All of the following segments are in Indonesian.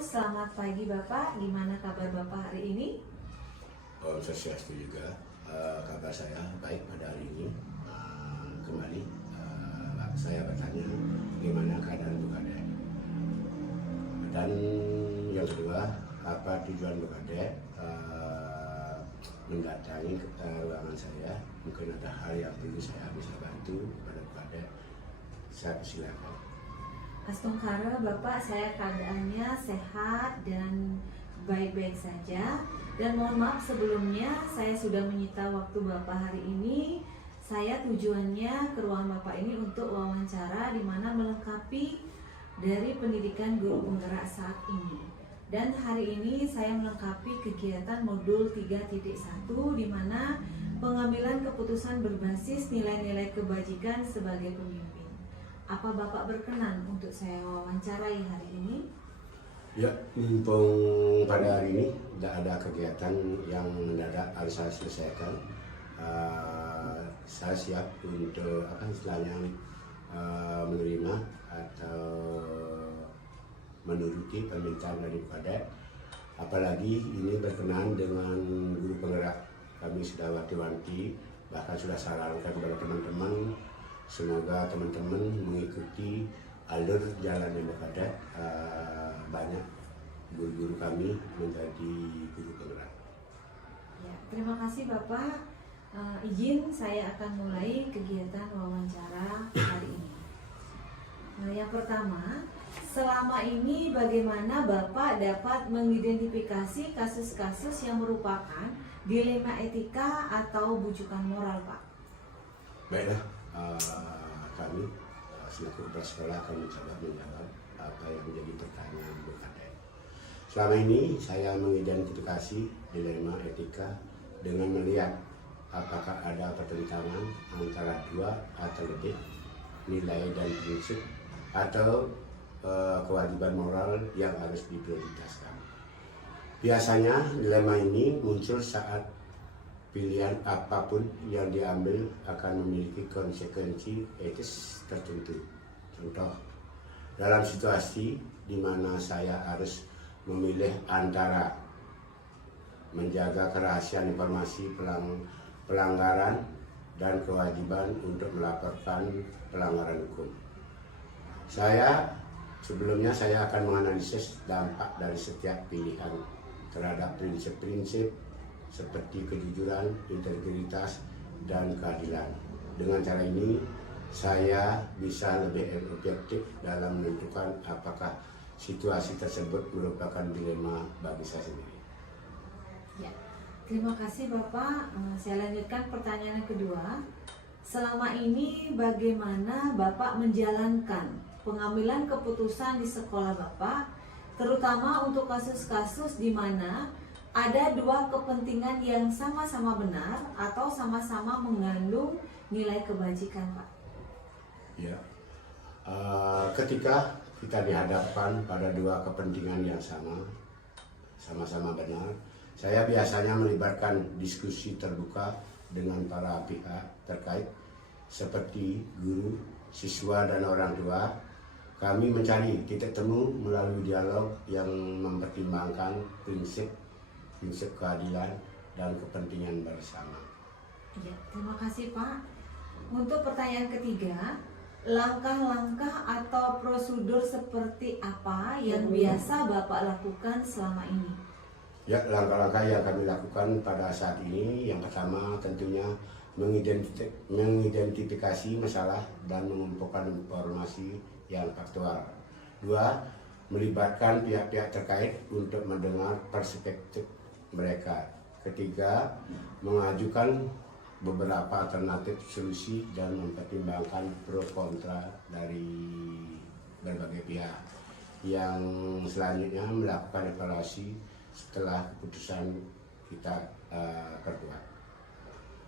selamat pagi Bapak. Gimana kabar Bapak hari ini? Om Swastiastu juga. Kabar saya baik pada hari ini. Kembali saya bertanya bagaimana keadaan Bu Kade. Dan yang kedua, apa tujuan Bu Kade mendatangi ruangan saya? Mungkin ada hal yang perlu saya bisa bantu kepada Bu Kade. Saya persilakan. Astungkara Bapak, saya keadaannya sehat dan baik-baik saja. Dan mohon maaf sebelumnya saya sudah menyita waktu Bapak hari ini. Saya tujuannya ke ruangan Bapak ini untuk wawancara di mana melengkapi dari pendidikan guru penggerak saat ini. Dan hari ini saya melengkapi kegiatan modul 3.1 di mana pengambilan keputusan berbasis nilai-nilai kebajikan sebagai pemimpin. Apa Bapak berkenan untuk saya wawancarai hari ini? Ya, mumpung pada hari ini tidak ada kegiatan yang mendadak harus saya selesaikan. Saya siap untuk istilahnya menerima atau menuruti permintaan dari Bu Kade. Apalagi ini berkenaan dengan guru penggerak. Kami sudah wanti-wanti, bahkan sudah sarankan kepada teman-teman. Semoga teman-teman mengikuti alur jalan yang Bu Kade. Banyak guru-guru kami menjadi guru penggerak. Ya, terima kasih Bapak. Izin saya akan mulai kegiatan wawancara hari ini. Yang pertama, selama ini bagaimana Bapak dapat mengidentifikasi kasus-kasus yang merupakan dilema etika atau bujukan moral, Pak? Baiklah, kami selaku kepala sekolah akan mencoba menjawab apa yang menjadi pertanyaan Bu Kade. Selama ini saya mengidentifikasi dilema etika dengan melihat apakah ada pertentangan antara dua atau lebih nilai dan prinsip atau kewajiban moral yang harus diprioritaskan. Biasanya dilema ini muncul saat pilihan apapun yang diambil akan memiliki konsekuensi etis tertentu. Contoh, dalam situasi di mana saya harus memilih antara menjaga kerahasiaan informasi pelanggaran dan kewajiban untuk melaporkan pelanggaran hukum. Sebelumnya saya akan menganalisis dampak dari setiap pilihan terhadap prinsip-prinsip seperti kejujuran, integritas, dan keadilan. Dengan cara ini, saya bisa lebih objektif dalam menentukan apakah situasi tersebut merupakan dilema bagi saya sendiri. Ya, terima kasih Bapak. Saya lanjutkan pertanyaan yang kedua. Selama ini bagaimana Bapak menjalankan pengambilan keputusan di sekolah Bapak, terutama untuk kasus-kasus di mana ada dua kepentingan yang sama-sama benar atau sama-sama mengandung nilai kebajikan, Pak? Ya, ketika kita dihadapkan pada dua kepentingan yang sama-sama benar, saya biasanya melibatkan diskusi terbuka dengan para pihak terkait seperti guru, siswa, dan orang tua. Kami mencari titik temu melalui dialog yang mempertimbangkan prinsip keadilan dan kepentingan bersama. Ya, terima kasih Pak. Untuk pertanyaan ketiga, langkah-langkah atau prosedur seperti apa yang biasa Bapak lakukan selama ini? Ya, langkah-langkah yang kami lakukan pada saat ini, yang pertama tentunya mengidentifikasi masalah dan mengumpulkan informasi yang faktual. Dua, melibatkan pihak-pihak terkait untuk mendengar perspektif mereka. Ketiga, mengajukan beberapa alternatif solusi dan mempertimbangkan pro kontra dari berbagai pihak. Yang selanjutnya melakukan evaluasi setelah keputusan kita terbuat.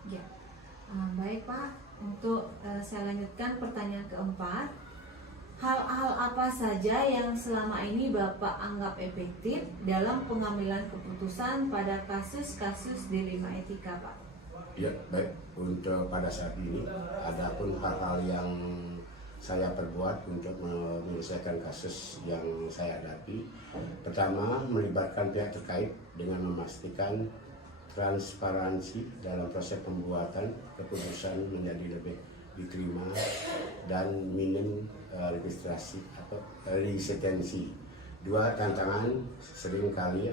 Ya, baik Pak. Untuk saya lanjutkan pertanyaan keempat. Hal-hal apa saja yang selama ini Bapak anggap efektif dalam pengambilan keputusan pada kasus-kasus dilema etika, Pak? Ya, baik. Untuk pada saat ini, adapun hal-hal yang saya perbuat untuk menyelesaikan kasus yang saya hadapi. Pertama, melibatkan pihak terkait dengan memastikan transparansi dalam proses pembuatan keputusan menjadi lebih diterima dan minim registrasi atau resistensi. Dua, tantangan seringkali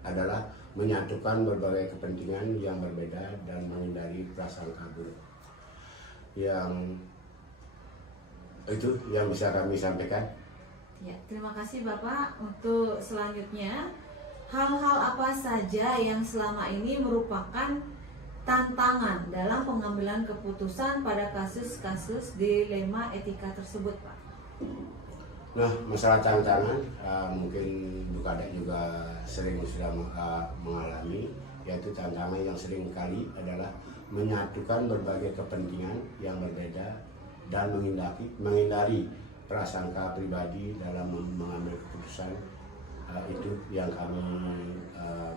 adalah menyatukan berbagai kepentingan yang berbeda dan menghindari prasangka buruk. Yang itu yang bisa kami sampaikan. Ya, terima kasih Bapak. Untuk selanjutnya, hal-hal apa saja yang selama ini merupakan tantangan dalam pengambilan keputusan pada kasus-kasus dilema etika tersebut, Pak? Nah, masalah tantangan mungkin Bu Kadek juga sering sudah mengalami, yaitu tantangan yang sering kali adalah menyatukan berbagai kepentingan yang berbeda dan menghindari prasangka pribadi dalam mengambil keputusan. Itu yang kami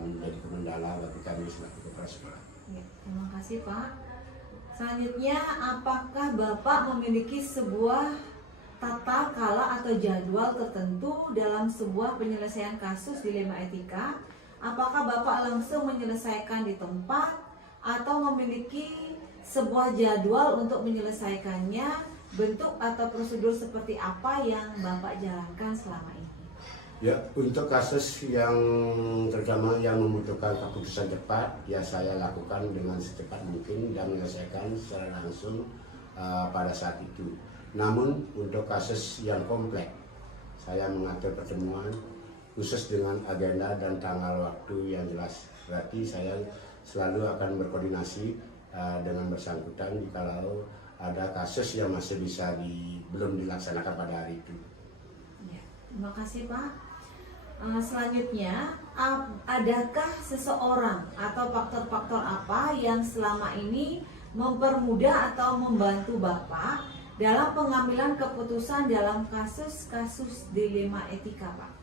menjadi kendala bagi kami selaku kepala sekolah. Ya, terima kasih Pak. Selanjutnya, apakah Bapak memiliki sebuah tata kala atau jadwal tertentu dalam sebuah penyelesaian kasus dilema etika? Apakah Bapak langsung menyelesaikan di tempat atau memiliki sebuah jadwal untuk menyelesaikannya? Bentuk atau prosedur seperti apa yang Bapak jalankan selama ini? Ya, untuk kasus yang terutama yang membutuhkan keputusan cepat, ya saya lakukan dengan secepat mungkin dan menyelesaikan secara langsung pada saat itu. Namun untuk kasus yang kompleks, saya mengatur pertemuan khusus dengan agenda dan tanggal waktu yang jelas. Berarti saya selalu akan berkoordinasi dengan bersangkutan jikalau ada kasus yang masih belum dilaksanakan pada hari itu. Ya, terima kasih Pak. Selanjutnya, adakah seseorang atau faktor-faktor apa yang selama ini mempermudah atau membantu Bapak dalam pengambilan keputusan dalam kasus-kasus dilema etika, Pak?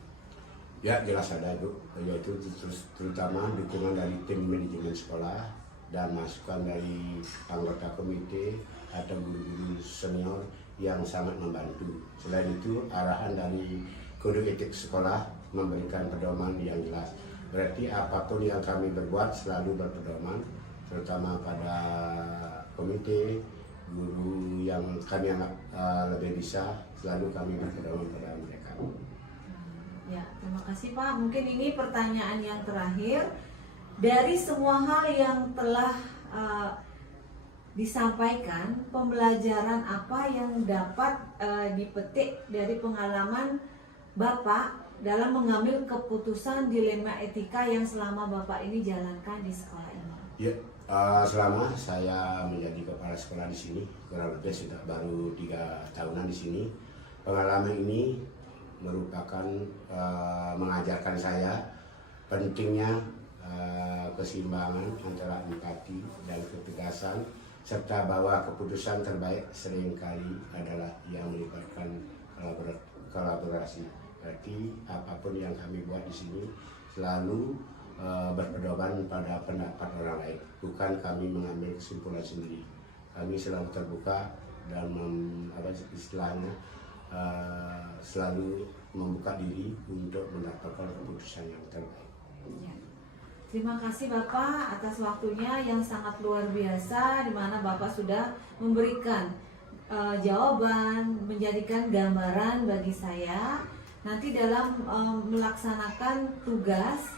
Ya, jelas ada Bu, yaitu terutama dukungan dari tim manajemen sekolah dan masukan dari anggota komite atau guru-guru senior yang sangat membantu. Selain itu, arahan dari kode etik sekolah memberikan pedoman yang jelas. Berarti apapun yang kami berbuat selalu berpedoman, terutama pada komite, guru yang kami anggap lebih bisa, selalu kami berpedoman pada mereka. Ya, terima kasih Pak. Mungkin ini pertanyaan yang terakhir. Dari semua hal yang telah disampaikan, pembelajaran apa yang dapat dipetik dari pengalaman Bapak dalam mengambil keputusan dilema etika yang selama Bapak ini jalankan di sekolah ini? Ya, selama saya menjadi kepala sekolah di sini, kurang lebih sudah baru 3 tahunan di sini, pengalaman ini merupakan mengajarkan saya pentingnya keseimbangan antara empati dan ketegasan, serta bahwa keputusan terbaik seringkali adalah yang melibatkan kolaborasi. Berarti apapun yang kami buat di sini selalu berpedoman pada pendapat orang lain, bukan kami mengambil kesimpulan sendiri. Kami selalu terbuka dan selalu membuka diri untuk mendapatkan keputusan yang terbaik. Ya. Terima kasih Bapak atas waktunya yang sangat luar biasa, di mana Bapak sudah memberikan jawaban, menjadikan gambaran bagi saya nanti dalam melaksanakan tugas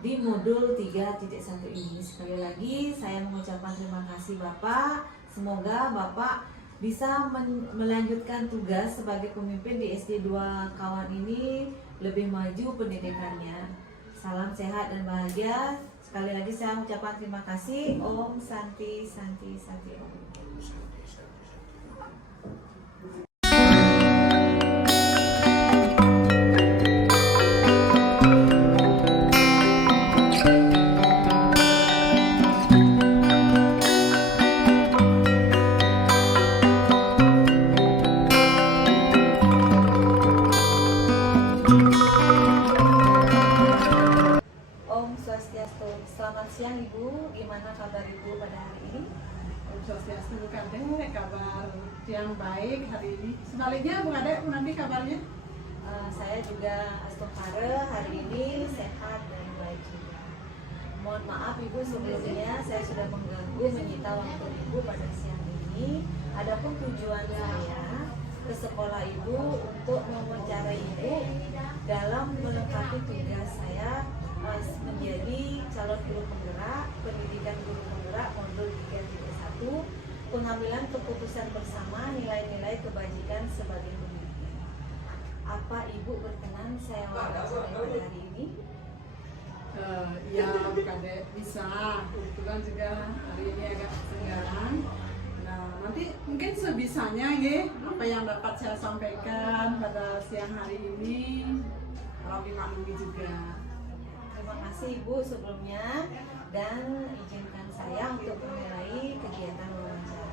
di modul 3.1 ini. Sekali lagi saya mengucapkan terima kasih Bapak. Semoga Bapak bisa melanjutkan tugas sebagai pemimpin di SD 2 Kawan ini lebih maju pendidikannya. Salam sehat dan bahagia. Sekali lagi saya mengucapkan terima kasih. Om Santi Santi Santi Om. Selamat siang Ibu, gimana kabar Ibu pada hari ini? Om Swastiastu, kadang kabar yang baik hari ini. Sebaliknya Bu Ade, nanti kabarnya? Saya juga Astungkara hari ini sehat dan baik juga. Mohon maaf Ibu sebelumnya saya sudah mengganggu menyita waktu Ibu pada siang ini. Adapun tujuan saya ke sekolah Ibu untuk mewawancarai Ibu dalam melengkapi tugas saya menjadi calon guru penggerak pendidikan guru penggerak modul 331 pengambilan keputusan bersama nilai-nilai kebajikan sebagai pemimpin. Apa Ibu berkenan saya wawancara pada hari ini? Ya Bu Kade, bisa. Kebetulan juga hari ini agak senggang. Nah, nanti mungkin sebisanya ya apa yang dapat saya sampaikan pada siang hari ini harap dimaklumi juga. Terima kasih Ibu sebelumnya dan izinkan saya untuk memulai kegiatan wawancara.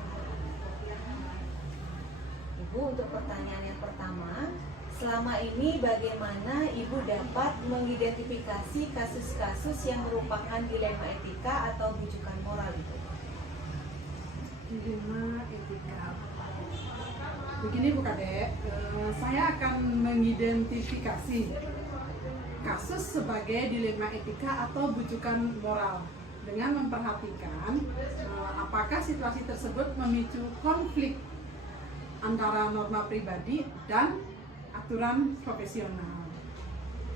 Ibu, untuk pertanyaan yang pertama, selama ini bagaimana Ibu dapat mengidentifikasi kasus-kasus yang merupakan dilema etika atau bujukan moral itu? Dilema etika. Begini Bu Kade, saya akan mengidentifikasi kasus sebagai dilema etika atau bujukan moral dengan memperhatikan apakah situasi tersebut memicu konflik antara norma pribadi dan aturan profesional.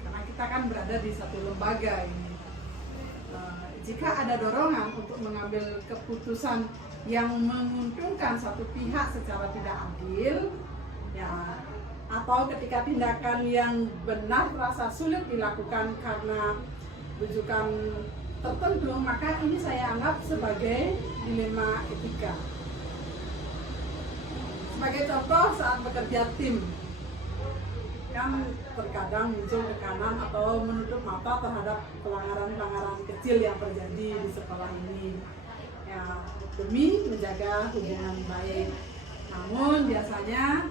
Karena kita kan berada di satu lembaga ini. Jika ada dorongan untuk mengambil keputusan yang menguntungkan satu pihak secara tidak adil, ya, atau ketika tindakan yang benar terasa sulit dilakukan karena rujukan tertentu, maka ini saya anggap sebagai dilema etika. Sebagai contoh, saat bekerja tim, kan terkadang muncul tekanan atau menutup mata terhadap pelanggaran-pelanggaran kecil yang terjadi di sekolah ini, ya, demi menjaga hubungan baik. Namun biasanya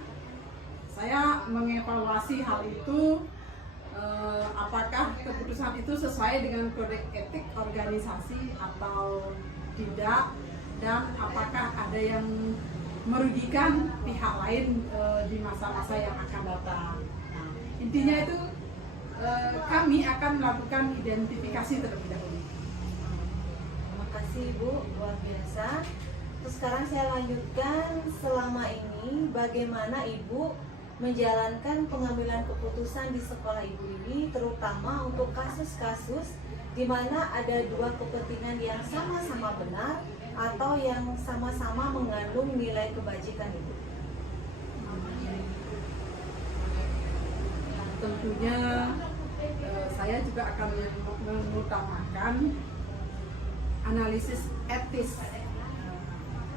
saya mengevaluasi hal itu, apakah keputusan itu sesuai dengan kode etik organisasi atau tidak, dan apakah ada yang merugikan pihak lain di masa-masa yang akan datang. Nah, intinya itu kami akan melakukan identifikasi terlebih dahulu. Terima kasih Ibu, luar biasa. Terus sekarang saya lanjutkan, selama ini bagaimana Ibu menjalankan pengambilan keputusan di sekolah Ibu ini, terutama untuk kasus-kasus di mana ada dua kepentingan yang sama-sama benar atau yang sama-sama mengandung nilai kebajikan Ibu. Tentunya saya juga akan mengutamakan analisis etis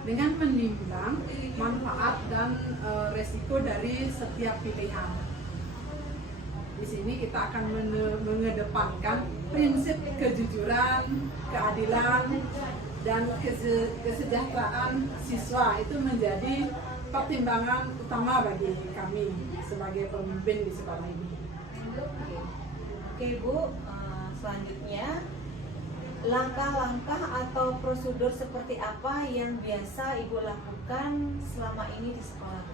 dengan menimbang manfaat dan resiko dari setiap pilihan. Di sini kita akan mengedepankan prinsip kejujuran, keadilan, dan kesejahteraan siswa. Itu menjadi pertimbangan utama bagi kami sebagai pemimpin di sekolah ini. Oke Bu, selanjutnya langkah-langkah atau prosedur seperti apa yang biasa Ibu lakukan selama ini di sekolah?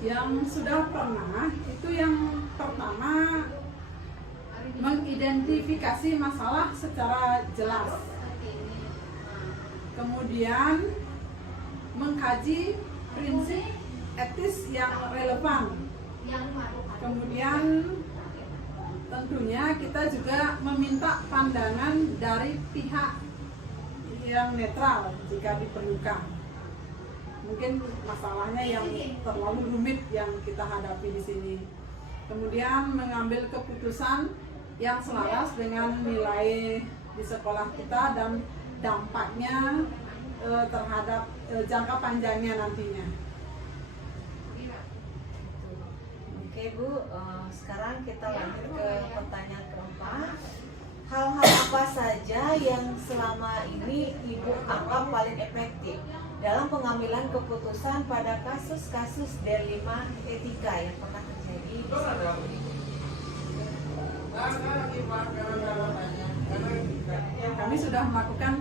Yang sudah pernah, itu yang pertama mengidentifikasi masalah secara jelas. Kemudian mengkaji prinsip etis yang relevan. Kemudian tentunya kita juga meminta pandangan dari pihak yang netral jika diperlukan. Mungkin masalahnya yang terlalu rumit yang kita hadapi di sini. Kemudian mengambil keputusan yang selaras dengan nilai di sekolah kita dan dampaknya terhadap jangka panjangnya nantinya. Oke Bu, sekarang kita lanjut ke pertanyaan keempat. Hal-hal apa saja yang selama ini Ibu anggap paling efektif dalam pengambilan keputusan pada kasus-kasus dilema etika yang pernah terjadi di sekolah? Kami sudah melakukan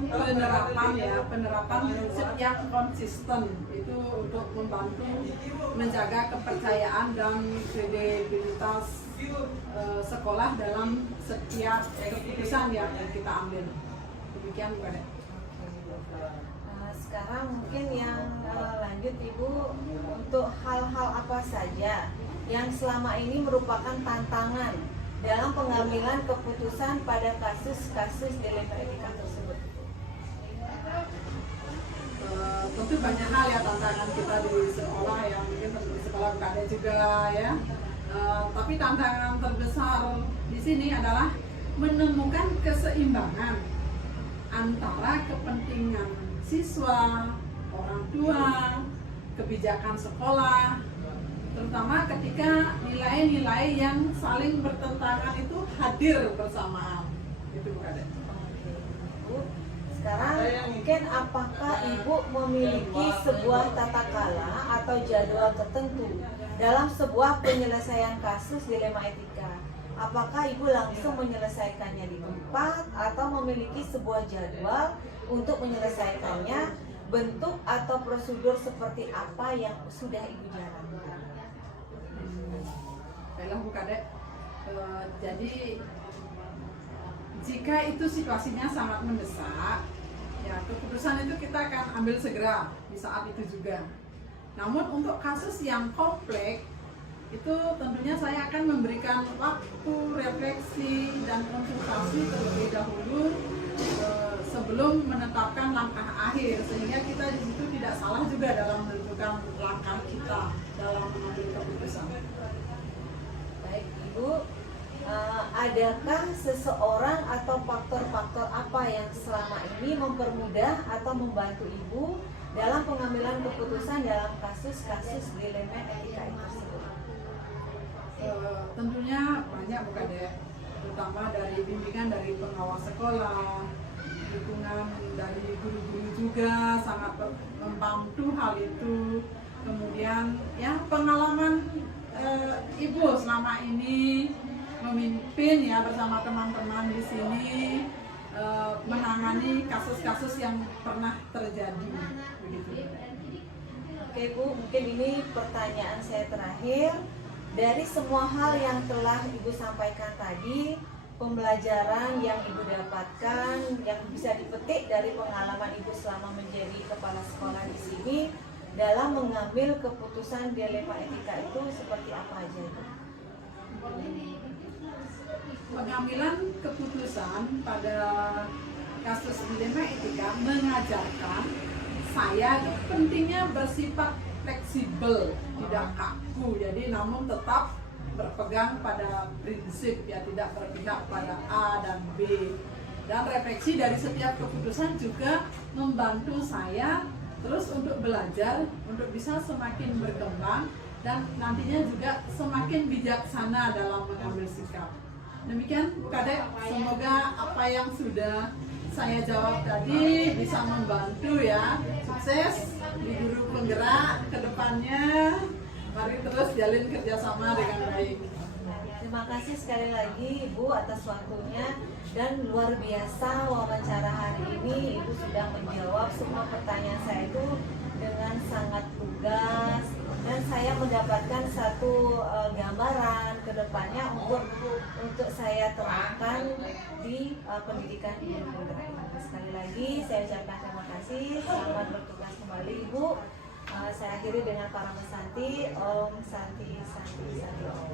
penerapan prinsip yang konsisten itu untuk membantu menjaga kepercayaan dan kredibilitas sekolah dalam setiap keputusan yang kita ambil. Demikian Pak Dek. Sekarang mungkin yang lanjut Ibu, untuk hal-hal apa saja yang selama ini merupakan tantangan dalam pengambilan keputusan pada kasus-kasus dilema etika tersebut? Tentu banyak hal ya tantangan kita di sekolah, yang mungkin di sekolah BKD juga ya. Tapi tantangan terbesar di sini adalah menemukan keseimbangan antara kepentingan siswa, orang tua, kebijakan sekolah, terutama ketika nilai-nilai yang saling bertentangan itu hadir bersamaan. Itu bukan. Ibu, sekarang mungkin apakah Ibu memiliki sebuah tata kala atau jadwal tertentu dalam sebuah penyelesaian kasus dilema etika? Apakah Ibu langsung menyelesaikannya di tempat atau memiliki sebuah jadwal untuk menyelesaikannya? Bentuk atau prosedur seperti apa yang sudah Ibu jalankan? Baiklah Bu Kadek, jadi jika itu situasinya sangat mendesak, ya keputusan itu kita akan ambil segera di saat itu juga. Namun untuk kasus yang kompleks, itu tentunya saya akan memberikan waktu refleksi dan konsultasi terlebih dahulu sebelum menetapkan langkah akhir, sehingga kita di situ tidak salah juga dalam menentukan langkah kita dalam mengambil keputusan. Baik Ibu, adakah seseorang atau faktor-faktor apa yang selama ini mempermudah atau membantu Ibu dalam pengambilan keputusan dalam kasus-kasus dilema etika tersebut? Tentunya banyak Bu Kadek, terutama dari bimbingan dari pengawas sekolah, dukungan dari guru-guru juga sangat membantu hal itu. Kemudian ya pengalaman Ibu selama ini memimpin ya bersama teman-teman di sini menangani kasus-kasus yang pernah terjadi begitu. Oke Bu, mungkin ini pertanyaan saya terakhir. Dari semua hal yang telah Ibu sampaikan tadi, pembelajaran yang Ibu dapatkan yang bisa dipetik dari pengalaman Ibu selama menjadi kepala sekolah di sini dalam mengambil keputusan dilema etika itu seperti apa aja Ibu? Pengambilan keputusan pada kasus dilema etika mengajarkan saya pentingnya bersifat fleksibel, tidak kaku, jadi namun tetap berpegang pada prinsip, ya tidak berpihak pada A dan B. Dan refleksi dari setiap keputusan juga membantu saya terus untuk belajar, untuk bisa semakin berkembang dan nantinya juga semakin bijaksana dalam mengambil sikap. Demikian Bu Kadek, semoga apa yang sudah saya jawab tadi bisa membantu ya. Sukses di Guru Penggerak ke depannya. Mari terus jalin kerjasama dengan baik. Terima kasih sekali lagi Ibu atas waktunya, dan luar biasa wawancara hari ini. Ibu sudah menjawab semua pertanyaan saya itu dengan sangat lugas, dan saya mendapatkan satu gambaran ke depannya untuk saya terapkan di pendidikan di Guru Penggerak. Sekali lagi saya ucapkan terima kasih. Selamat bertugas kembali Ibu. Saya akhiri dengan para mesanti. Om Santi Santi Santi Om.